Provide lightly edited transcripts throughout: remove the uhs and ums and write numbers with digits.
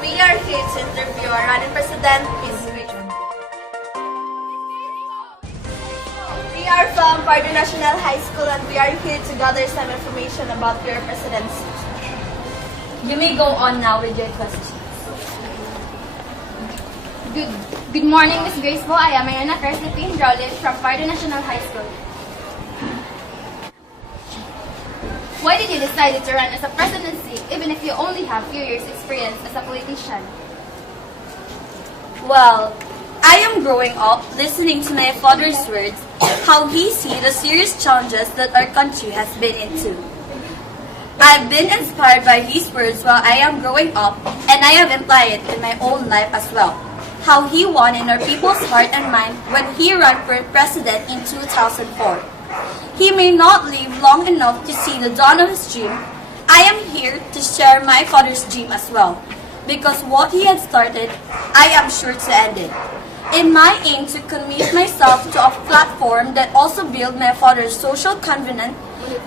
We are here to interview our running president, Ms. Rachel. We are from Pardo National High School and we are here to gather some information about your presidency. You may go on now with your questions. Good morning, Ms. Graceful. I am Ayana Kerslipin Rowlett from Pardo National High School. Why did you decide to run as a presidency even if you only have few years experience as a politician? Well, I am growing up listening to my father's words, how he sees the serious challenges that our country has been into. I've been inspired by his words while I am growing up, and I have applied it in my own life as well. How he won in our people's heart and mind when he ran for president in 2004. He may not live long enough to see the dawn of his dream. I am here to share my father's dream as well, because what he had started, I am sure to end it. In my aim to commit myself to a platform that also build my father's social confidence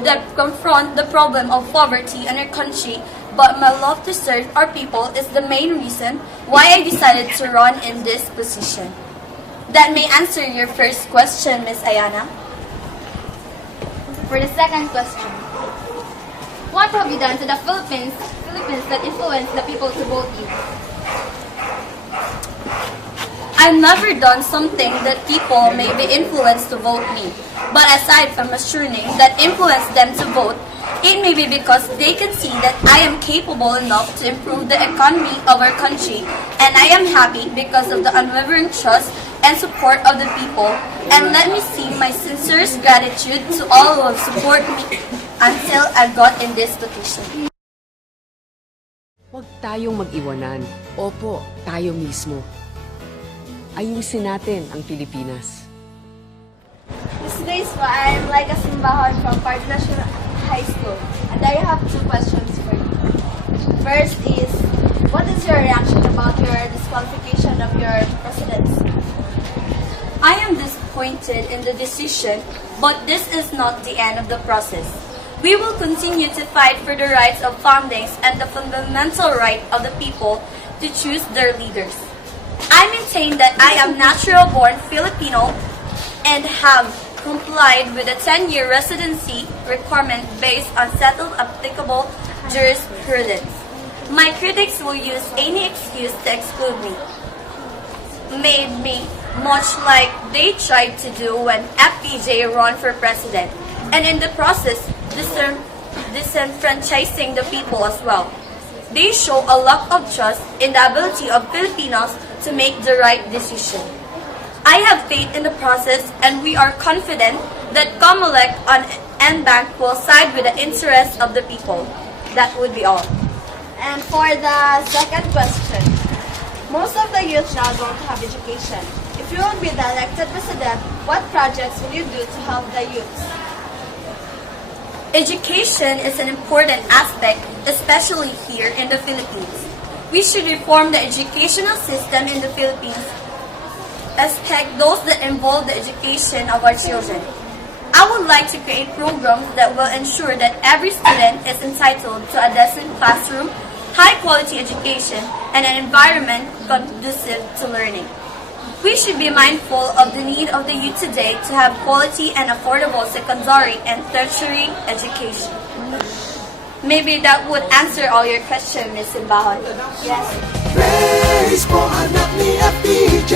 that confront the problem of poverty in our country, but my love to serve our people is the main reason why I decided to run in this position. That may answer your first question, Ms. Ayana. For the second question, what have you done to the Philippines that influence the people to vote you? I've never done something that people may be influenced to vote me. But aside from assuring that influence them to vote, it may be because they can see that I am capable enough to improve the economy of our country, and I am happy because of the unwavering trust and support of the people, and let me see my sincerest gratitude to all who have supported me until I got in this position. Huwag tayong mag-iwanan. Opo, tayo mismo. Ayusin natin ang Pilipinas. Ms. Graceful, I am like a Simbahan from Pardo National High School, and I have two questions for you. First is, what is your reaction about your disqualification of your presidency? I am disappointed in the decision, but this is not the end of the process. We will continue to fight for the rights of foundings and the fundamental right of the people to choose their leaders. I maintain that I am natural-born Filipino and have complied with the 10-year residency requirement based on settled applicable jurisprudence. My critics will use any excuse to exclude me. Made me much like they tried to do when FPJ ran for president, and in the process, disenfranchising the people as well. They show a lack of trust in the ability of Filipinos to make the right decision. I have faith in the process, and we are confident that COMELEC and Bank will side with the interests of the people. That would be all. And for the second question, most of the youth now don't have education. If you will be the elected president, what projects will you do to help the youth? Education is an important aspect, especially here in the Philippines. We should reform the educational system in the Philippines, especially those that involve the education of our children. I would like to create programs that will ensure that every student is entitled to a decent classroom, high-quality education, and an environment conducive to learning. We should be mindful of the need of the youth today to have quality and affordable secondary and tertiary education. Maybe that would answer all your questions, Ms. Simbahan. Yes. Praise po anak ni FPJ,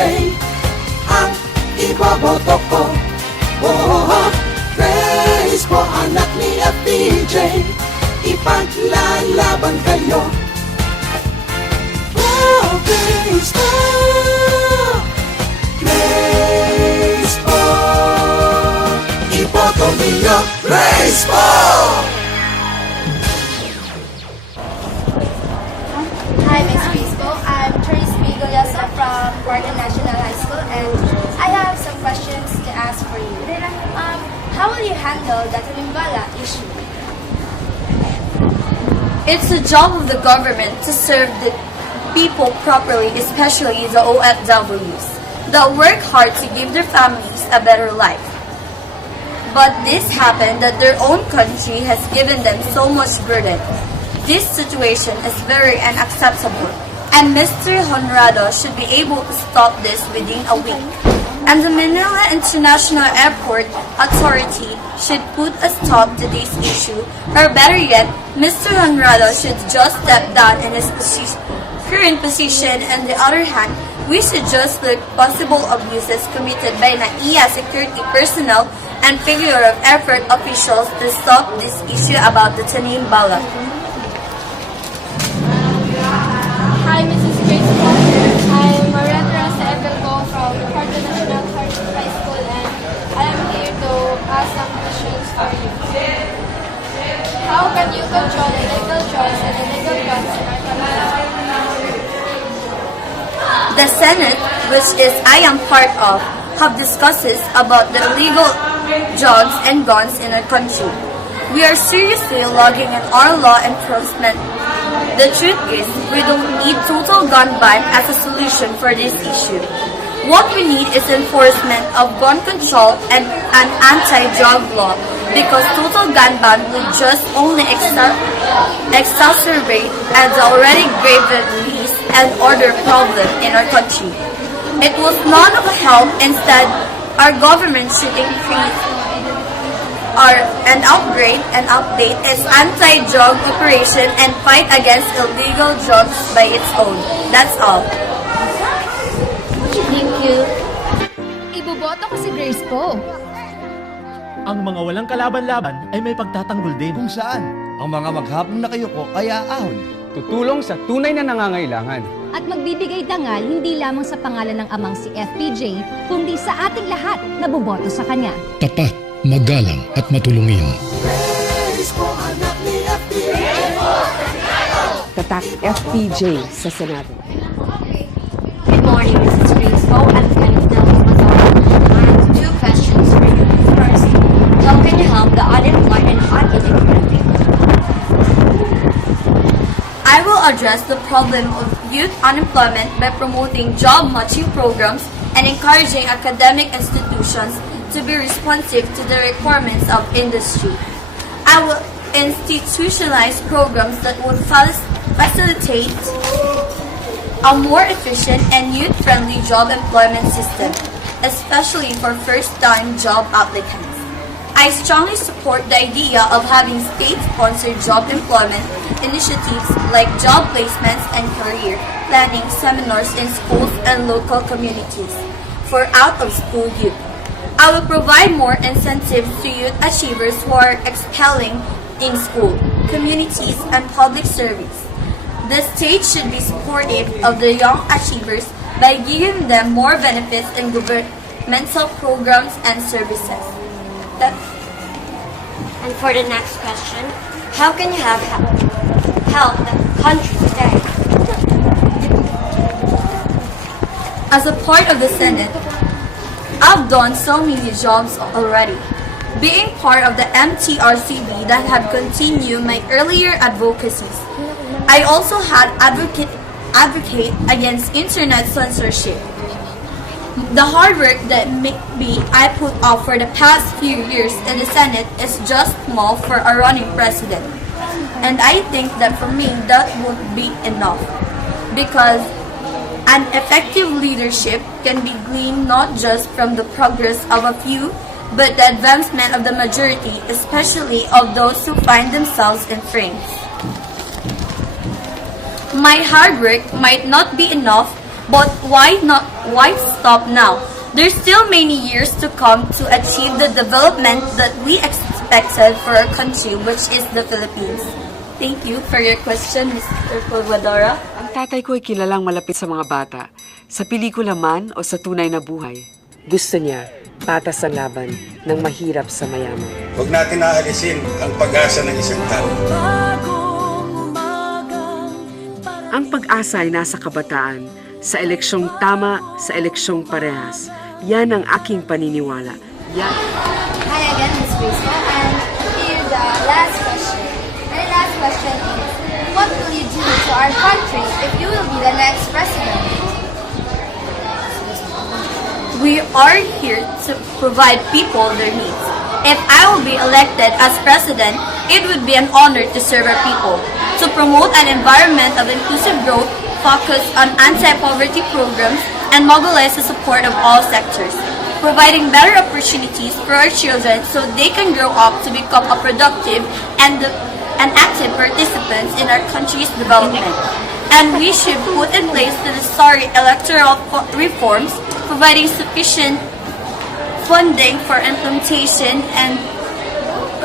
ang iboboto ko. Oh, praise po anak ni FPJ, ipaglalaban kayo. Oh, praise po, praise po, iboto niyo, praise po. Hi, Ms. Graceful. I'm Trace Miguelasa from Pardo National High School, and I have some questions to ask for you. How will you handle the Talimbala issue? It's the job of the government to serve the people properly, especially the OFWs, that work hard to give their families a better life. But this happened that their own country has given them so much burden. This situation is very unacceptable. And Mr. Honrado should be able to stop this within a week. And the Manila International Airport Authority should put a stop to this issue, or better yet, Mr. Honrado should just step down in his current position. On the other hand, we should just look possible abuses committed by NAIA security personnel and failure of airport officials to stop this issue about the Tanim Bala. Hi, Mrs. Grace Paul. I'm Maria Teresa Evelgo from Parque Nacional High School, and I am here to ask some questions for you. How can you control illegal drugs and illegal guns in our country? The Senate, which is I am part of, have discusses about the illegal drugs and guns in our country. We are seriously logging in our law enforcement. The truth is, we don't need total gun ban as a solution for this issue. What we need is enforcement of gun control and an anti-drug law, because total gun ban would just only exacerbate the already grave peace and order problem in our country. It was none of help. Instead, our government should increase and upgrade and update its anti-drug operation and fight against illegal drugs by its own. That's all. Thank you. Iboboto ko si Grace po. Ang mga walang kalaban-laban ay may pagtatanggol din. Kung saan ang mga maghapong na kayo ko ay aahon. Tutulong sa tunay na nangangailangan. At magbibigay dangal hindi lamang sa pangalan ng amang si FPJ, kundi sa ating lahat na boboto sa kanya. Tapat, magalang at matulungin. Praise po anak ni FPJ. Tatak FPJ sa Senado. Good morning, Mrs. Graceful. I'm Kenneth I have two questions for you. First, how can you help the unemployed and uneducated people? I will address the problem of youth unemployment by promoting job matching programs and encouraging academic institutions to be responsive to the requirements of industry. I will institutionalize programs that will facilitate a more efficient and youth-friendly job employment system, especially for first-time job applicants. I strongly support the idea of having state-sponsored job employment initiatives like job placements and career planning seminars in schools and local communities for out-of-school youth. I will provide more incentives to youth achievers who are excelling in school, communities, and public service. The state should be supportive of the young achievers by giving them more benefits in governmental programs and services. And for the next question, how can you help the country today? As a part of the Senate, I've done so many jobs already. Being part of the MTRCB that have continued my earlier advocacies. I also had advocate against internet censorship. The hard work that I put off for the past few years in the Senate is just small for a running president. And I think that for me, that won't be enough. Because an effective leadership can be gleaned not just from the progress of a few, but the advancement of the majority, especially of those who find themselves in frames. My hard work might not be enough, but why stop now? There's still many years to come to achieve the development that we expected for our country, which is the Philippines. Thank you for your question, Mr. Pulvadora. Ang tatay ko ay kilalang malapit sa mga bata. Sa pelikula man o sa tunay na buhay. Gusto niya, patas ang laban ng mahirap sa mayaman. Huwag natin aalisin ang pag-asa ng isang tao. Ang pag-asa ay nasa kabataan, sa eleksyong tama, sa eleksyong parehas. Yan ang aking paniniwala. Yan. Hi again, Ms. Graceful, and here's the last question. And the last question is, what will you do to our country if you will be the next president? We are here to provide people their needs. If I will be elected as president, it would be an honor to serve our people, to promote an environment of inclusive growth focus on anti-poverty programs, and mobilize the support of all sectors, providing better opportunities for our children so they can grow up to become a productive and active participants in our country's development. And we should put in place the necessary electoral reforms, providing sufficient funding for implementation and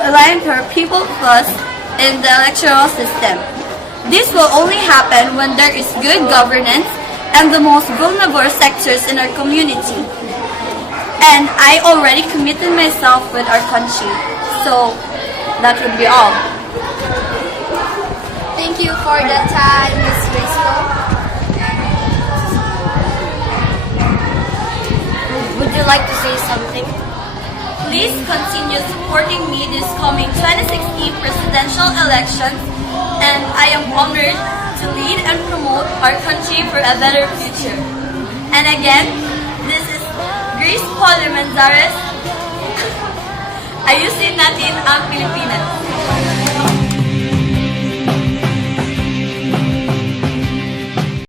relying for people plus in the electoral system. This will only happen when there is good governance and the most vulnerable sectors in our community. And I already committed myself with our country. So that would be all. Thank you for the time, Ms. Risco. Would you like to say something? Please continue supporting me this coming 2016 presidential elections, and I am honored to lead and promote our country for a better future. And again, this is Grace Paul Manzares. Ayusin natin ang Pilipinas.